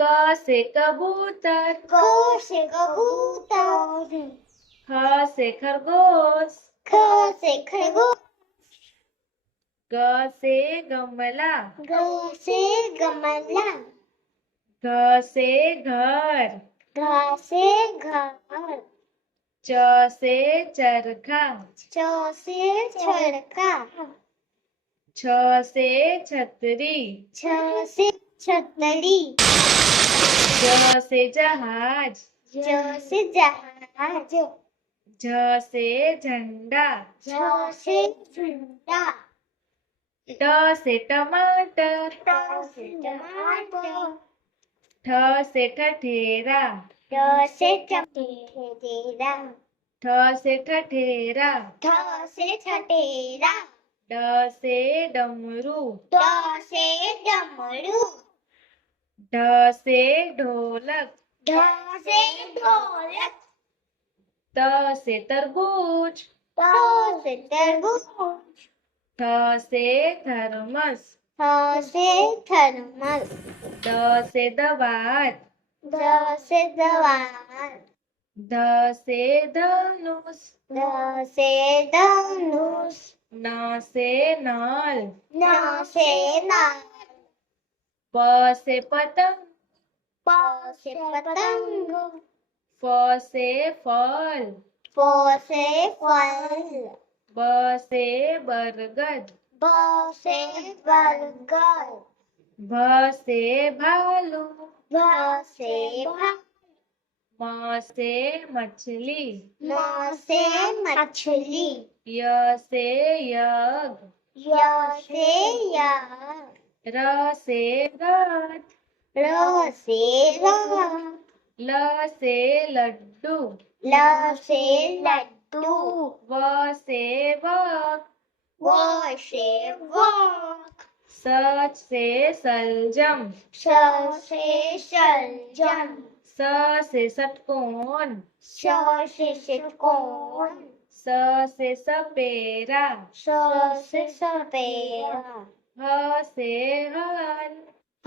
क से कबूतर, क से कबूतर, ख से खरगोश, ख से खरगोश, ग से गमला, ग से गमला, घ से घर, घ से घर, च से चरखा, च से चरखा, छ से छतरी, छ से छतरी, ज से जहाज, ज से जहाज, झ से झंडा, झ से झंडा, ट से टमाटर, ट से टमाटर, ठ से ठठेरा, ठ से ठठेरा, ठ से ठठेरा, ठ से ठठेरा, ड से डमरू, ड से डमरू, ढ से ढोलक, ढ से ढोलक, त से तरबूज, त से तरबूज, थ से थर्मस, थ से थर्मस, द से दवात, द से दवात, ध से धनुष, ध से धनुष, न से नल, न से नल, प से पतंग, प से पतंग, फ से फल, फ से फल, ब से बरगद, ब से बरगद, भ से भालू, भ से भालू, म से मछली, म से मछली, य से यज्ञ, य से यज्ञ, र से रथ, र से रथ, ल से लड्डू, ल से लड्डू, व से वक, व से वक, स से सलजम, स से सलजम, स से षटकोण, स से षटकोण, स से सपेरा, स से सपेरा, ह से हल,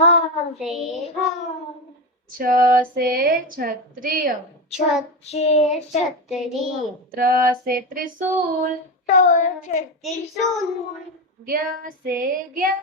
ह से हल, छ से क्षत्रिय, छ से छतरी, त्र से त्रिशूल, ट से त्रिशूल, ज्ञ से ज्ञान,